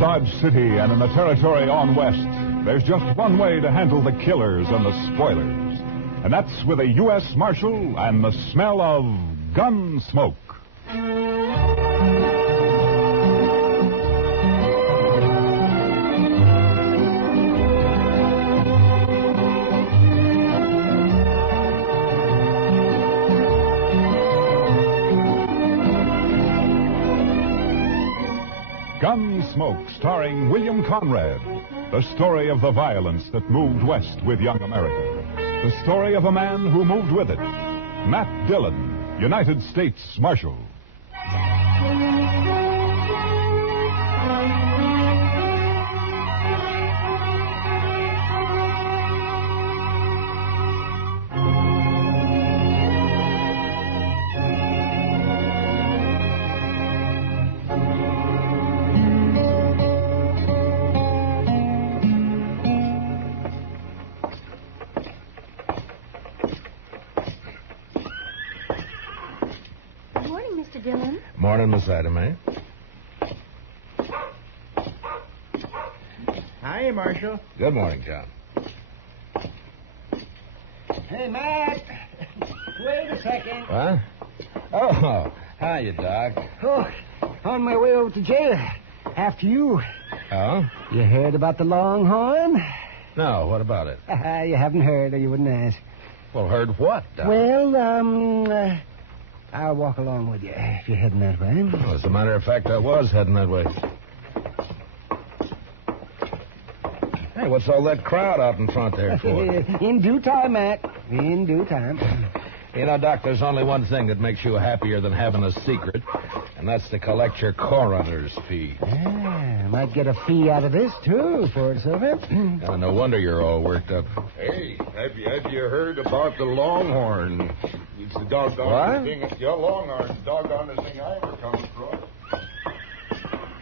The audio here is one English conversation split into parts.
Dodge City and in the territory on west, there's just one way to handle the killers and the spoilers. And that's with a U.S. Marshal and the smell of Gunsmoke. Gunsmoke, starring William Conrad. The story of the violence that moved west with young America. The story of a man who moved with it. Matt Dillon, United States Marshal. Morning, Miss Ida Mae. Hi, Marshal. Good morning, John. Hey, Matt. Wait a second. What? Oh, hiya, Doc. Oh, on my way over to jail. After you. Oh? You heard about the Longhorn? No, what about it? You haven't heard, or you wouldn't ask. Well, heard what, Doc? Well, I'll walk along with you if you're heading that way. Well, as a matter of fact, I was heading that way. Hey, what's all that crowd out in front there for? In due time, Matt. In due time. You know, Doc, there's only one thing that makes you happier than having a secret, and that's to collect your coroner's fee. Yeah, might get a fee out of this, too, for it, Silver. No wonder you're all worked up. Hey, have you heard about the Longhorn? It's the doggone thing. Yeah, Longhorn. Doggone thing I ever come across.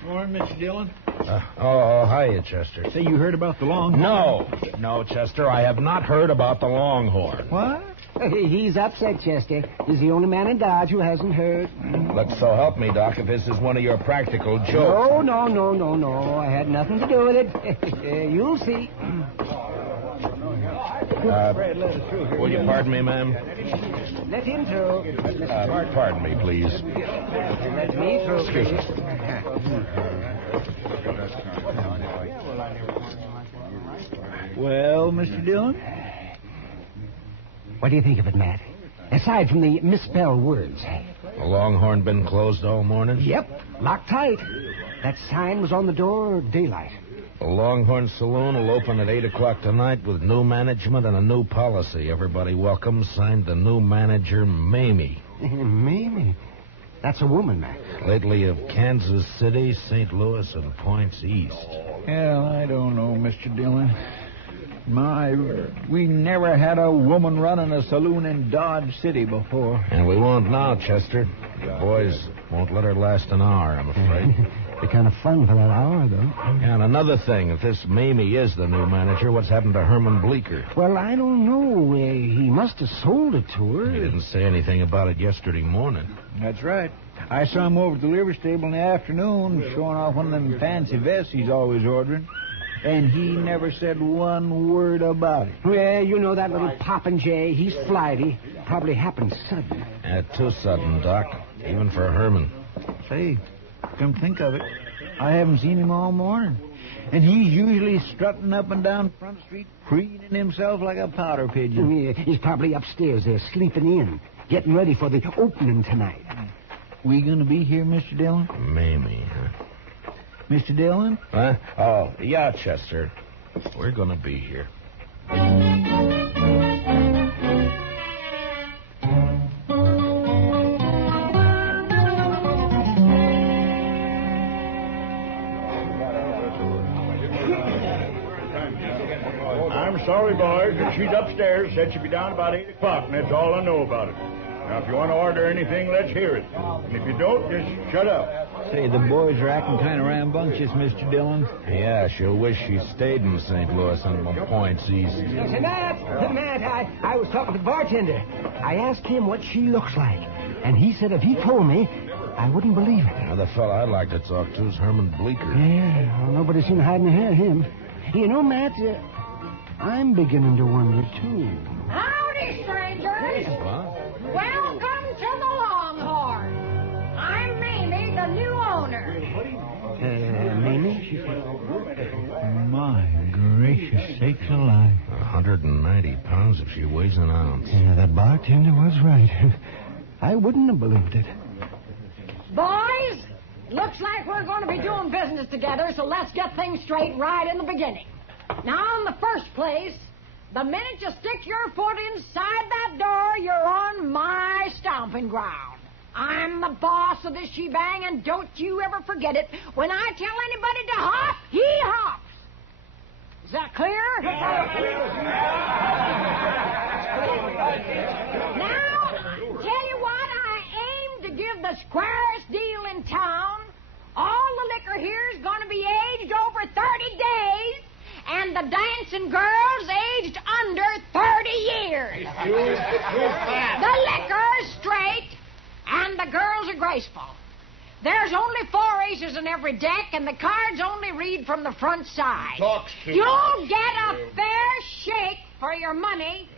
Morning, Mr. Dillon. Hiya, Chester. Say, you heard about the Longhorn? No, Chester, I have not heard about the Longhorn. What? He's upset, Chester. He's the only man in Dodge who hasn't heard. Look, so help me, Doc, if this is one of your practical jokes. No. I had nothing to do with it. You'll see. Will you pardon me, ma'am? Let him through. Pardon me, please. Let me through. Excuse me. Well, Mr. Dillon? What do you think of it, Matt? Aside from the misspelled words. The Longhorn been closed all morning? Yep, locked tight. That sign was on the door daylight. The Longhorn Saloon will open at 8 o'clock tonight with new management and a new policy. Everybody welcome. Signed the new manager, Mamie. Mamie? That's a woman, Matt. Lately of Kansas City, St. Louis, and points east. Well, I don't know, Mr. Dillon. We never had a woman running a saloon in Dodge City before. And we won't now, Chester. The boys won't let her last an hour, I'm afraid. Be kind of fun for that hour, though. And another thing, if this Mamie is the new manager, what's happened to Herman Bleeker? Well, I don't know. He must have sold it to her. He didn't say anything about it yesterday morning. That's right. I saw him over at the livery stable in the afternoon, showing off one of them fancy vests he's always ordering. And he never said one word about it. Well, you know that little popinjay. He's flighty. Probably happened sudden. Too sudden, Doc. Even for Herman. Say, come think of it, I haven't seen him all morning. And he's usually strutting up and down Front Street, preening himself like a powder pigeon. Yeah, he's probably upstairs there, sleeping in, getting ready for the opening tonight. We gonna be here, Mr. Dillon? Mamie, huh? Mr. Dillon? Huh? Oh, yeah, Chester. We're gonna be here. I'm sorry, boys, but she's upstairs. Said she'd be down about 8 o'clock, and that's all I know about it. Now, if you want to order anything, let's hear it. And if you don't, just shut up. Say, the boys are acting kind of rambunctious, Mr. Dillon. Yeah, she'll wish she stayed in St. Louis and points east. Say, Matt, I was talking to the bartender. I asked him what she looks like, and he said if he told me, I wouldn't believe it. Now, the fella I'd like to talk to is Herman Bleeker. Yeah, well, nobody's seen hiding ahead of him. You know, Matt, I'm beginning to wonder, too. Howdy, strangers. What? Welcome to the Longhorn. I'm Mamie, the new owner. Mamie? My gracious sakes alive. 190 pounds if she weighs an ounce. Yeah, that bartender was right. I wouldn't have believed it. Boys, looks like we're going to be doing business together, so let's get things straight right in the beginning. Now, in the first place, the minute you stick your foot inside that door, you're on my stomping ground. I'm the boss of this shebang, and don't you ever forget it. When I tell anybody to hop, he hops. Is that clear? Now, tell you what, I aim to give the squarest deal in town. All the liquor here is going to be aged over 30 days, and the dancing girls aged under 30 years. The liquor's straight, and the girls are graceful. There's only 4 aces in every deck, and the cards only read from the front side. You'll get a fair shake for your money,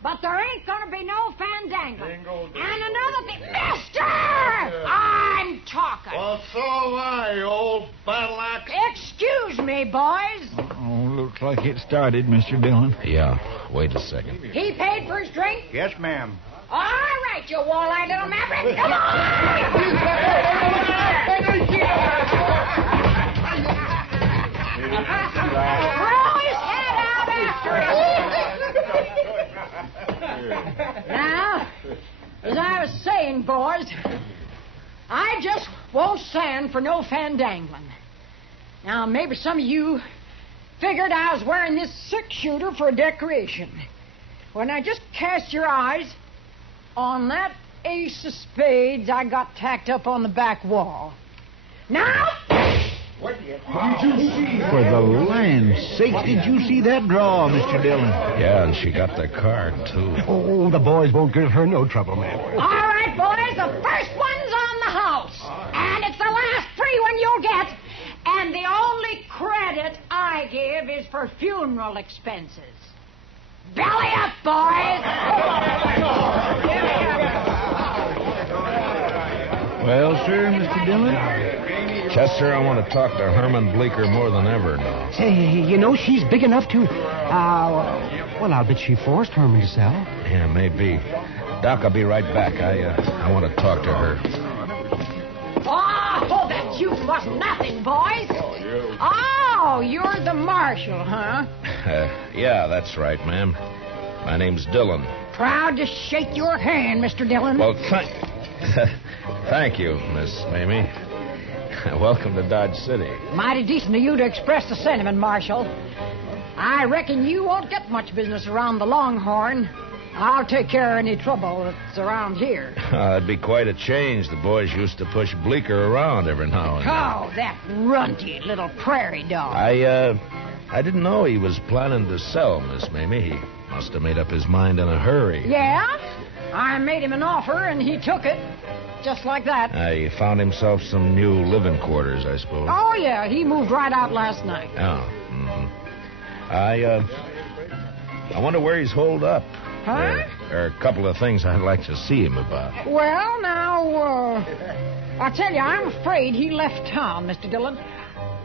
but there ain't going to be no fandangling. And another thing, mister! I'm talking. Well, so am I, you old battle axe. Excuse me, boys. Oh, looks like it started, Mr. Dillon. Yeah, wait a second. He paid for his drink? Yes, ma'am. All right, you wall-eyed little maverick. Come on! Throw his head out after him. Now, as I was saying, boys, I just won't stand for no fandangling. Now, maybe some of you figured I was wearing this six-shooter for decoration. When I just cast your eyes on that ace of spades I got tacked up on the back wall. Now... For the land's sakes, did you see that draw, Mr. Dillon? Yeah, and she got the card, too. Oh, the boys won't give her no trouble, man. All right, boys, the first one's on the house. And it's the last free one you'll get. And the only credit I give is for funeral expenses. Belly up, boys! Well, sir, Mr. Dillon? Chester, I want to talk to Herman Bleeker more than ever now. Hey, you know, she's big enough to... well, I'll bet she forced Herman to sell. Yeah, maybe. Doc, I'll be right back. I want to talk to her. Oh, that youth was nothing, boys. Oh, you're the marshal, huh? Yeah, that's right, ma'am. My name's Dillon. Proud to shake your hand, Mr. Dillon. Well, thank you, Miss Mamie. Welcome to Dodge City. Mighty decent of you to express the sentiment, Marshal. I reckon you won't get much business around the Longhorn. I'll take care of any trouble that's around here. It'd be quite a change. The boys used to push Bleeker around every now and then. Oh, that runty little prairie dog. I didn't know he was planning to sell, Miss Mamie. He must have made up his mind in a hurry. Yeah? I made him an offer, and he took it. Just like that. He found himself some new living quarters, I suppose. Oh, yeah. He moved right out last night. Oh, I wonder where he's holed up. Huh? There are a couple of things I'd like to see him about. Well, now, I'll tell you, I'm afraid he left town, Mr. Dillon.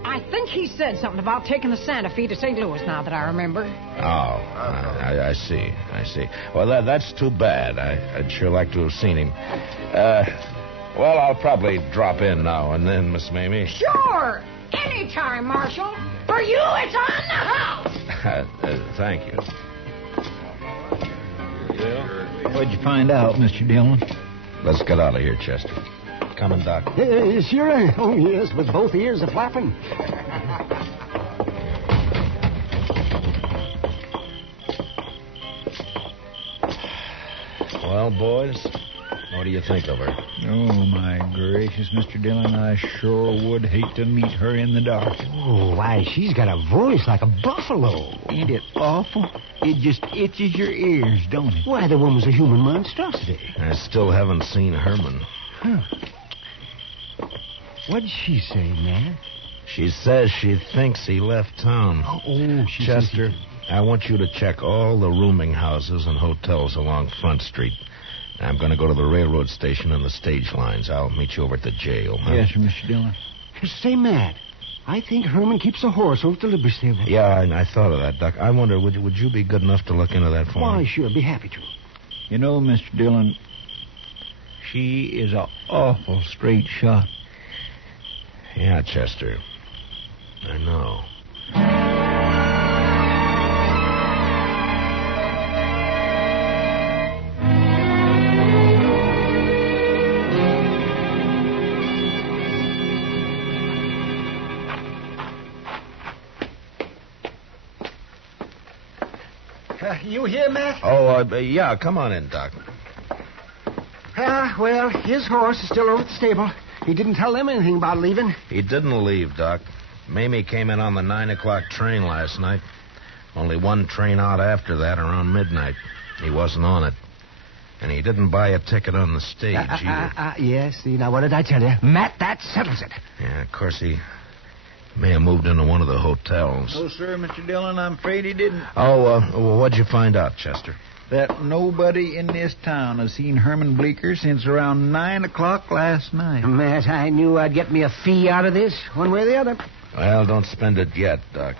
I think he said something about taking the Santa Fe to St. Louis, now that I remember. Oh, I see. Well, that's too bad. I'd sure like to have seen him. Well, I'll probably drop in now and then, Miss Mamie. Sure. Anytime, Marshal. For you, it's on the house. Thank you. What'd you find out, Mr. Dillon? Let's get out of here, Chester. Coming, Doc. Sure. Oh, yes, with both ears a-flapping. Well, boys, what do you think of her? Oh, my gracious, Mr. Dillon, I sure would hate to meet her in the dark. Oh, why, she's got a voice like a buffalo. Ain't it awful? It just itches your ears, don't it? Why, the woman's a human monstrosity. I still haven't seen Herman. Huh. What'd she say, Matt? She says she thinks he left town. Oh, she Chester, says I want you to check all the rooming houses and hotels along Front Street. I'm going to go to the railroad station and the stage lines. I'll meet you over at the jail. Huh? Yes, sir, Mr. Dillon. Say, Matt, I think Herman keeps a horse over at the livery stable. Yeah, I thought of that, Doc. I wonder, would you be good enough to look into that for Why, me? sure, be happy to. You know, Mr. Dillon, she is an awful straight shot. Yeah, Chester. I know. You here, Matt? Oh, yeah, come on in, Doc. Well, his horse is still over at the stable. He didn't tell them anything about leaving. He didn't leave, Doc. Mamie came in on the 9 o'clock train last night. Only one train out after that, around midnight. He wasn't on it. And he didn't buy a ticket on the stage either. Yes, see, now what did I tell you? Matt, that settles it. Yeah, of course, he may have moved into one of the hotels. No, sir, Mr. Dillon, I'm afraid he didn't. Oh, well, what'd you find out, Chester? That nobody in this town has seen Herman Bleecker since around 9 o'clock last night. Matt, I knew I'd get me a fee out of this, one way or the other. Well, don't spend it yet, Doc.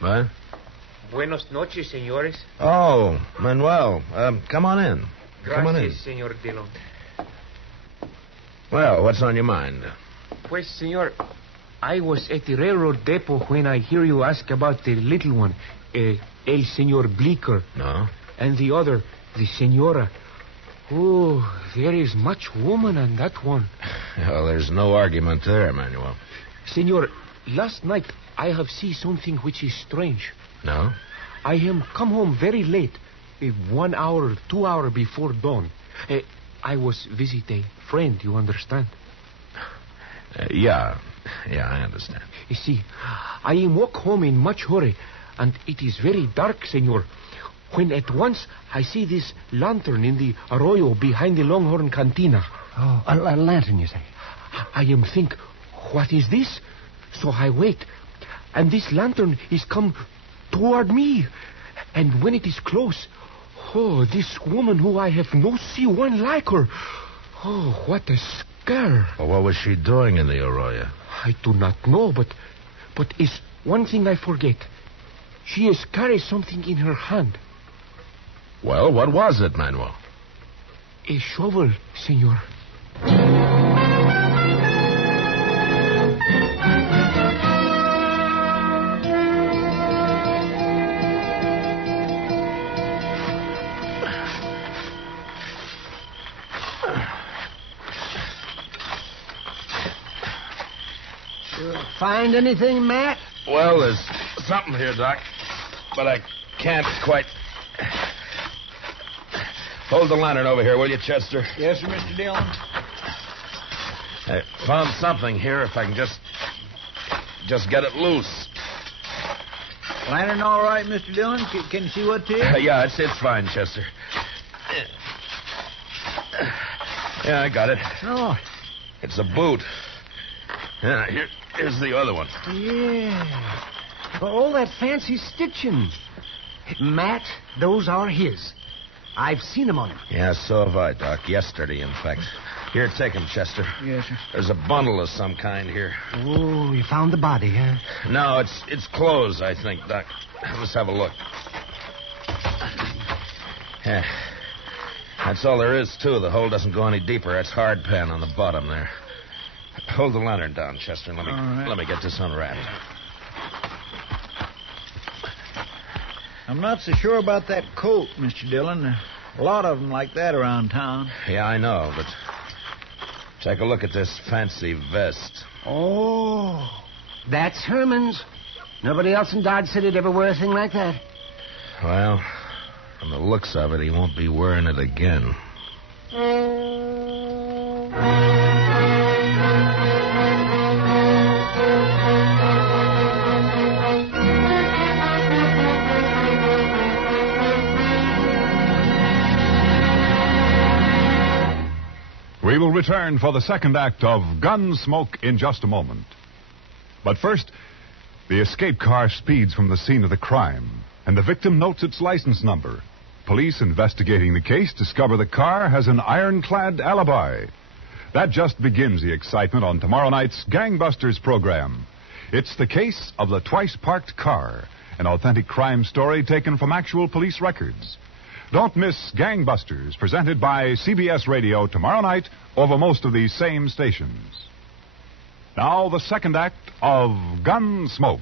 What? Buenos noches, señores. Oh, Manuel, come on in. Come on in. Gracias, señor Dillon. Well, what's on your mind? Pues, señor, I was at the railroad depot when I hear you ask about the little one, el señor Bleecker. No? And the other, the señora. Oh, there is much woman on that one. Well, there's no argument there, Manuel. Señor, last night I have seen something which is strange. No? I am come home very late, 1 hour, 2 hours before dawn. I was visit a friend, you understand? Yeah, I understand. You see, I am walk home in much hurry, and it is very dark, senor, when at once I see this lantern in the arroyo behind the Longhorn Cantina. Oh, a lantern, you say? I am think, what is this? So I wait, and this lantern is come toward me. And when it is close, oh, this woman who I have no see one like her. Oh, what a scare. Well, what was she doing in the arroyo? I do not know, but is one thing I forget. She has carried something in her hand. Well, what was it, Manuel? A shovel, senor. Find anything, Matt? Well, there's something here, Doc, but I can't quite... Hold the lantern over here, will you, Chester? Yes, sir, Mr. Dillon. I found something here, if I can just get it loose. Lantern all right, Mr. Dillon? Can you see what it is? Yeah, it's fine, Chester. Yeah, I got it. Oh. It's a boot. Yeah, here's the other one. Yeah. All that fancy stitching. Matt, those are his. I've seen them on him. Yeah, so have I, Doc. Yesterday, in fact. Here, take him, Chester. Yes, sir. There's a bundle of some kind here. Oh, you found the body, huh? No, it's clothes, I think, Doc. Let's have a look. Yeah. That's all there is, too. The hole doesn't go any deeper. That's hard pan on the bottom there. Hold the lantern down, Chester, and let me get this unwrapped. I'm not so sure about that coat, Mr. Dillon. A lot of them like that around town. Yeah, I know, but take a look at this fancy vest. Oh, that's Herman's. Nobody else in Dodge City'd ever wear a thing like that. Well, from the looks of it, he won't be wearing it again. We will return for the second act of Gunsmoke in just a moment. But first, the escape car speeds from the scene of the crime, and the victim notes its license number. Police investigating the case discover the car has an ironclad alibi. That just begins the excitement on tomorrow night's Gangbusters program. It's the case of the twice-parked car, an authentic crime story taken from actual police records. Don't miss Gangbusters, presented by CBS Radio tomorrow night over most of these same stations. Now, the second act of Gunsmoke.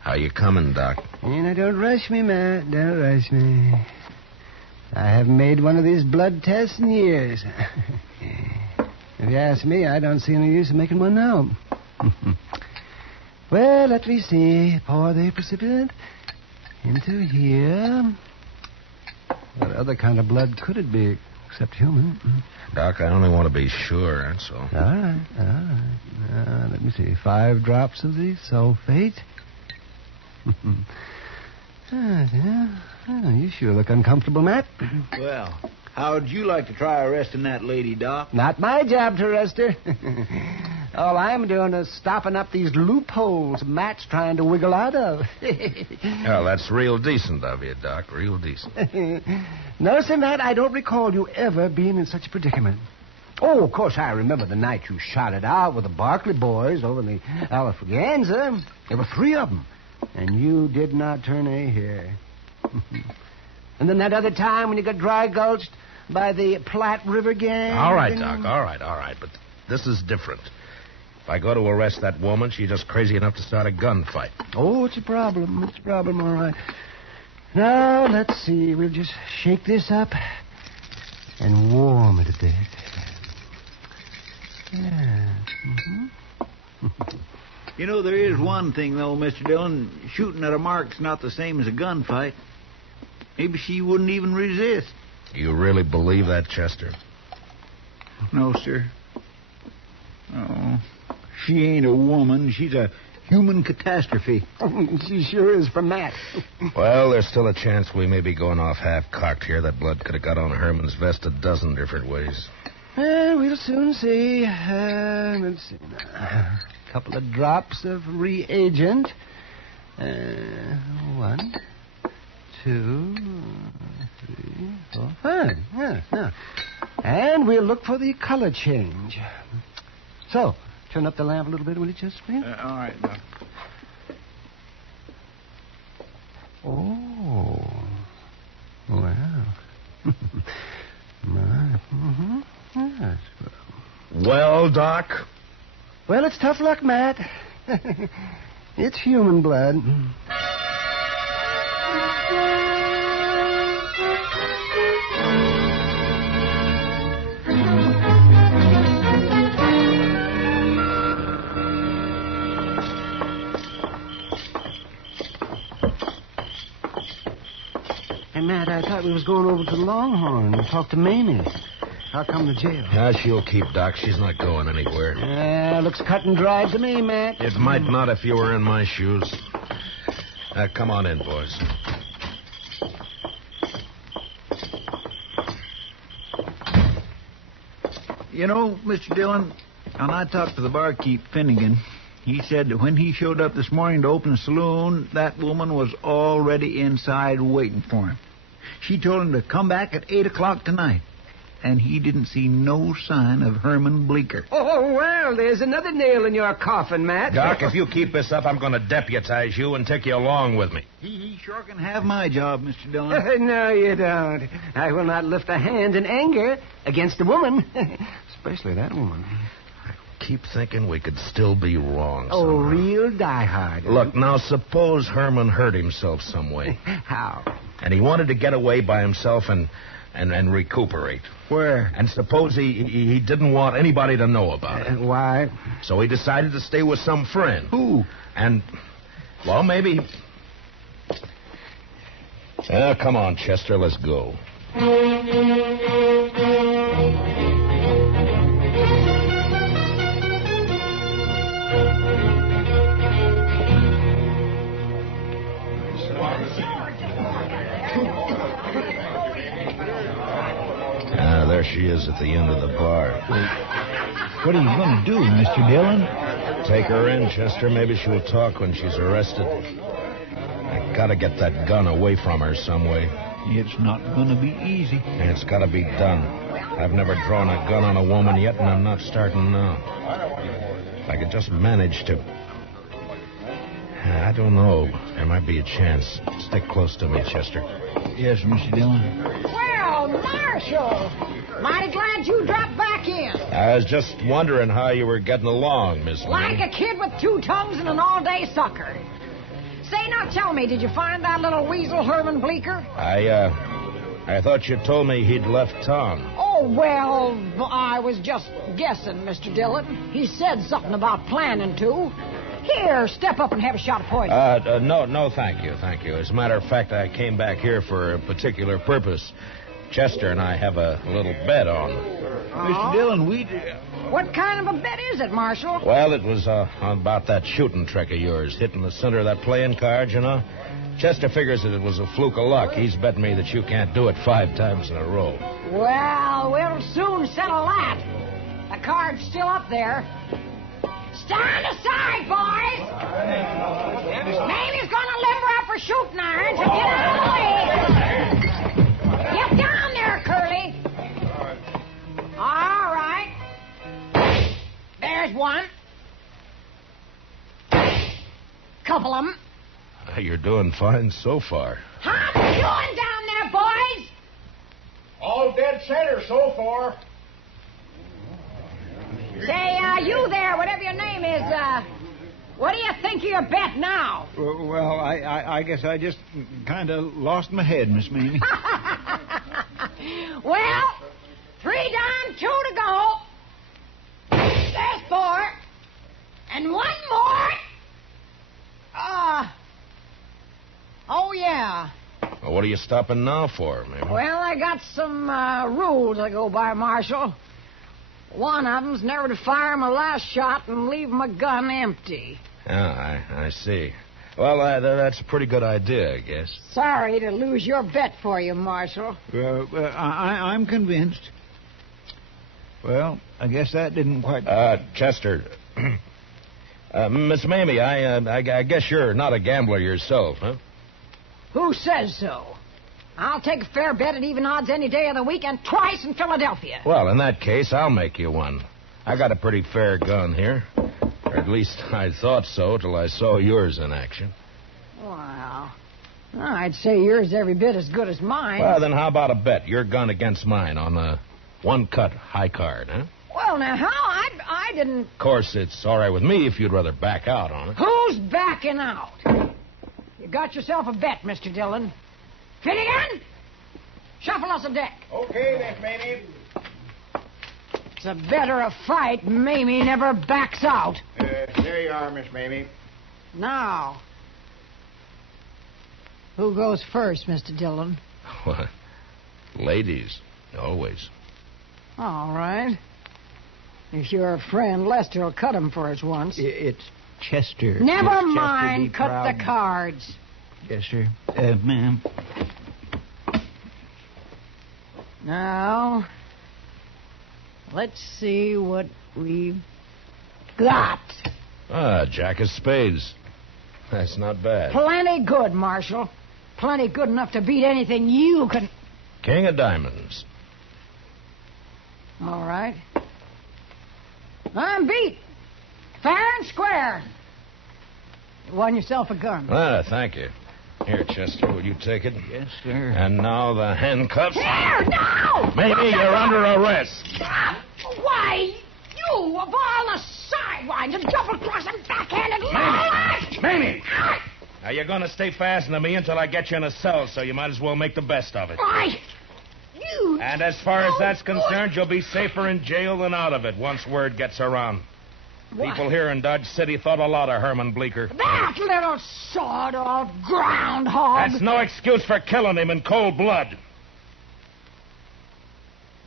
How you coming, Doc? Don't rush me, Matt. Don't rush me. I haven't made one of these blood tests in years. If you ask me, I don't see any use in making one now. Well, let me see. Pour the precipitate into here. What other kind of blood could it be except human? Doc, I only want to be sure, that's all. All right. Now, let me see. 5 drops of the sulfate. You sure look uncomfortable, Matt. Well, how'd you like to try arresting that lady, Doc? Not my job to arrest her. All I'm doing is stopping up these loopholes Matt's trying to wiggle out of. Well, that's real decent of you, Doc. Real decent. No, sir, Matt, I don't recall you ever being in such a predicament. Oh, of course, I remember the night you shot it out with the Barkley boys over in the Alafraganza. There were 3 of them. And you did not turn a hair. And then that other time when you got dry gulched by the Platte River gang. All right, Doc, all right. But this is different. If I go to arrest that woman, she's just crazy enough to start a gunfight. Oh, it's a problem. It's a problem, all right. Now, let's see. We'll just shake this up and warm it a bit. Yeah. You know, there is one thing, though, Mr. Dillon. Shooting at a mark's not the same as a gunfight. Maybe she wouldn't even resist. You really believe that, Chester? No, sir. Oh, she ain't a woman. She's a human catastrophe. She sure is for Matt. Well, there's still a chance we may be going off half-cocked here. That blood could have got on Herman's vest a dozen different ways. We'll soon see. Let's see now. A couple of drops of reagent. 1, 2, 3, 4, 5. Yeah. And we'll look for the color change. So, turn up the lamp a little bit, will you, just, please? All right, Doc. Oh. Wow. Yes. Well, Doc? Well, it's tough luck, Matt. It's human blood. Hey, Matt, I thought we was going over to the Longhorn and talk to Mamie. How come the jail? Yeah, she'll keep, Doc. She's not going anywhere. Looks cut and dried to me, Matt. It might not if you were in my shoes. Come on in, boys. You know, Mr. Dillon, when I talked to the barkeep, Finnegan, he said that when he showed up this morning to open the saloon, that woman was already inside waiting for him. She told him to come back at 8 o'clock tonight. And he didn't see no sign of Herman Bleeker. Oh, well, there's another nail in your coffin, Matt. Doc, if you keep this up, I'm going to deputize you and take you along with me. He sure can have my job, Mr. Dillon. No, you don't. I will not lift a hand in anger against a woman. Especially that woman. I keep thinking we could still be wrong Oh, somehow. real diehard. Look, now, suppose Herman hurt himself some way. How? And he wanted to get away by himself and and recuperate. Where? And suppose he didn't want anybody to know about it. Why? So he decided to stay with some friend. Who? And, well, maybe... come on, Chester, let's go. There she is at the end of the bar. What are you going to do, Mr. Dillon? Take her in, Chester. Maybe she'll talk when she's arrested. I gotta get that gun away from her some way. It's not going to be easy. And it's gotta be done. I've never drawn a gun on a woman yet, and I'm not starting now. If I could just manage to... I don't know. There might be a chance. Stick close to me, Chester. Yes, Mr. Dillon. Well, Marshal, mighty glad you dropped back in. I was just wondering how you were getting along, Miss Like a kid with two tongues and an all-day sucker. Say, now tell me, did you find that little weasel Herman Bleecker? I thought you told me he'd left town. Oh, well, I was just guessing, Mr. Dillon. He said something about planning to. Here, step up and have a shot of poison. No, thank you. As a matter of fact, I came back here for a particular purpose. Chester and I have a little bet on. Mr. Dillon, What kind of a bet is it, Marshal? Well, it was about that shooting trick of yours, hitting the center of that playing card, you know. Chester figures that it was a fluke of luck. He's bet me that you can't do it 5 times in a row. Well, we'll soon settle that. The card's still up there. Stand aside, boys! Mamie's gonna limber up her shooting iron, so get out of the way! Get down there, Curly! All right. There's one. Couple of them. You're doing fine so far. How you doing down there, boys? All dead center so far. Say, you there, whatever your name is, what do you think of your bet now? Well, I guess I just kind of lost my head, Miss Mamie. Well, 3 down, 2 to go. There's 4. And 1 more. Oh, yeah. Well, what are you stopping now for, Mamie? Well, I got some rules I go by, Marshal. One of them's never to fire my last shot and leave my gun empty. Yeah, I see. Well, that's a pretty good idea, I guess. Sorry to lose your bet for you, Marshal. I'm convinced. Well, I guess that didn't quite... Chester. Miss Mamie, I guess you're not a gambler yourself, huh? Who says so? I'll take a fair bet at even odds any day of the week and twice in Philadelphia. Well, in that case, I'll make you one. I got a pretty fair gun here. Or at least I thought so till I saw yours in action. Well, I'd say yours every bit as good as mine. Well, then how about a bet? Your gun against mine on the 1-cut high card, huh? Well, now, how? I didn't... Of course, it's all right with me if you'd rather back out on it. Who's backing out? You got yourself a bet, Mr. Dillon. Finnegan, shuffle us a deck. Okay, Miss Mamie. It's a better a fight. Mamie never backs out. There you are, Miss Mamie. Now, who goes first, Mr. Dillon? What? Ladies, always. All right. If you're a friend, Lester will cut him for us once. It's Chester. Never Chester mind. be Cut proud. the cards. Yes, sir. Ma'am. Now, let's see what we've got. Jack of spades. That's not bad. Plenty good, Marshal. Plenty good enough to beat anything you can... King of diamonds. All right. I'm beat. Fair and square. You won yourself a gun. Thank you. Here, Chester, will you take it? Yes, sir. And now the handcuffs. Here, no! Maybe you're under arrest. Why, you, of all the sidewinds and double-crossing backhanded liars! Mamie! Now, you're going to stay fastened to me until I get you in a cell, so you might as well make the best of it. Why, you out. And as far as that's concerned, you'll be safer in jail than out of it once word gets around. What? People here in Dodge City thought a lot of Herman Bleecker. That little sawed-off groundhog. That's no excuse for killing him in cold blood.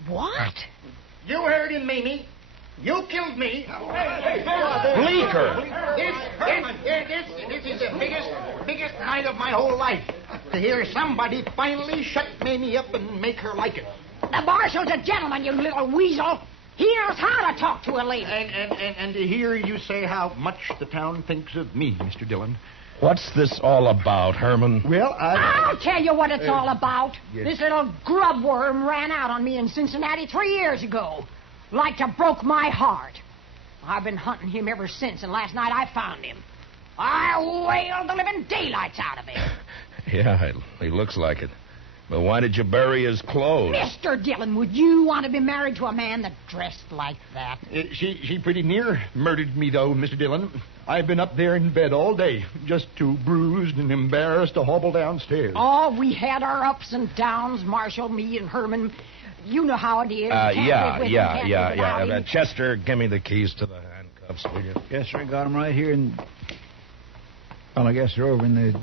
What? You heard him, Mamie. You killed me. Bleecker! This is the biggest night of my whole life. To hear somebody finally shut Mamie up and make her like it. The marshal's a gentleman, you little weasel. He knows how to talk to a lady. And to hear you say how much the town thinks of me, Mr. Dillon. What's this all about, Herman? Well, I'll tell you what it's all about. yes. This little grub worm ran out on me in Cincinnati 3 years ago. Like to broke my heart. I've been hunting him ever since, and last night I found him. I wailed the living daylights out of him. Yeah, he looks like it. But why did you bury his clothes? Mr. Dillon, would you want to be married to a man that dressed like that? she pretty near murdered me, though, Mr. Dillon. I've been up there in bed all day, just too bruised and embarrassed to hobble downstairs. Oh, we had our ups and downs, Marshal, me, and Herman. You know how it is. Can't live with him, can't live without him. Chester, give me the keys to the handcuffs, will you? Yes, sir. Got them right here. And well, I guess they're over in the...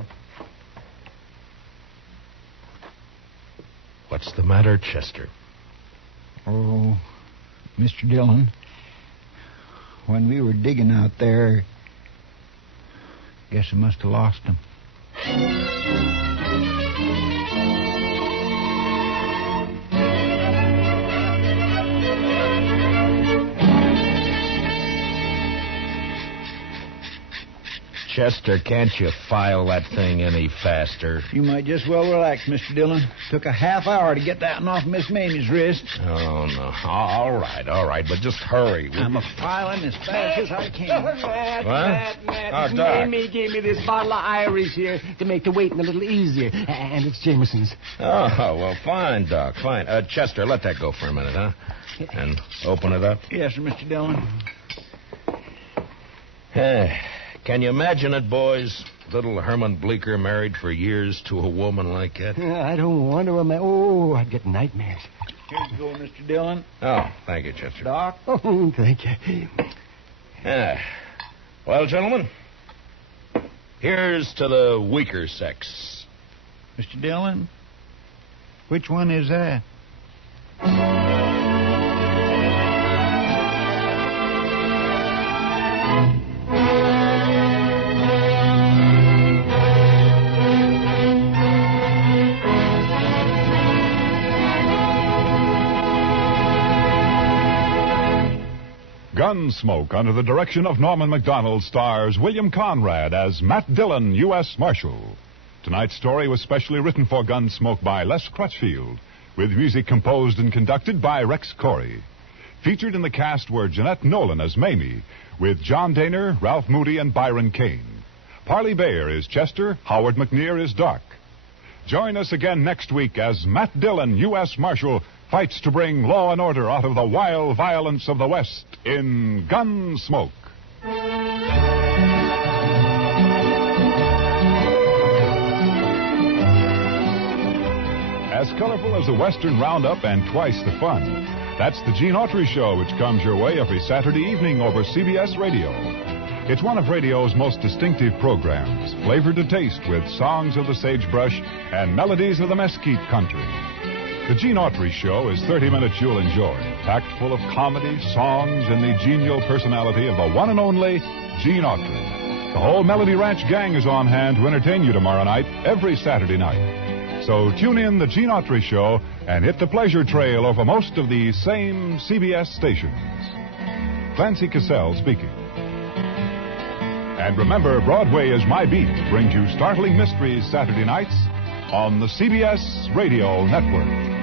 What's the matter, Chester? Oh, Mr. Dillon, when we were digging out there, guess I must have lost him. Chester, can't you file that thing any faster? You might just well relax, Mr. Dillon. Took a half hour to get that one off Miss Mamie's wrist. Oh, no. All right, but just hurry. I'm a-filing as fast as I can. Matt. Oh, Doc. Mamie gave me this bottle of Irish here to make the waiting a little easier. And it's Jameson's. Oh, well, fine, Doc, fine. Chester, let that go for a minute, huh? And open it up. Yes, sir, Mr. Dillon. Can you imagine it, boys? Little Herman Bleecker married for years to a woman like that. I don't want to imagine. Oh, I'd get nightmares. Here you go, Mr. Dillon. Oh, thank you, Chester. Doc? Oh, thank you. Well, gentlemen, here's to the weaker sex. Mr. Dillon? Which one is that? Gunsmoke, under the direction of Norman MacDonald, stars William Conrad as Matt Dillon, U.S. Marshal. Tonight's story was specially written for Gunsmoke by Les Crutchfield, with music composed and conducted by Rex Corey. Featured in the cast were Jeanette Nolan as Mamie, with John Daner, Ralph Moody, and Byron Kane. Parley Bayer is Chester, Howard McNear is Doc. Join us again next week as Matt Dillon, U.S. Marshal, fights to bring law and order out of the wild violence of the West in Gunsmoke. As colorful as the Western Roundup and twice the fun, that's the Gene Autry Show, which comes your way every Saturday evening over CBS Radio. It's one of radio's most distinctive programs, flavored to taste with songs of the sagebrush and melodies of the mesquite country. The Gene Autry Show is 30 minutes you'll enjoy, packed full of comedy, songs, and the genial personality of the one and only Gene Autry. The whole Melody Ranch gang is on hand to entertain you tomorrow night, every Saturday night. So tune in the Gene Autry Show and hit the pleasure trail over most of the same CBS stations. Clancy Cassell speaking. And remember, Broadway is My Beat brings you startling mysteries Saturday nights on the CBS Radio Network.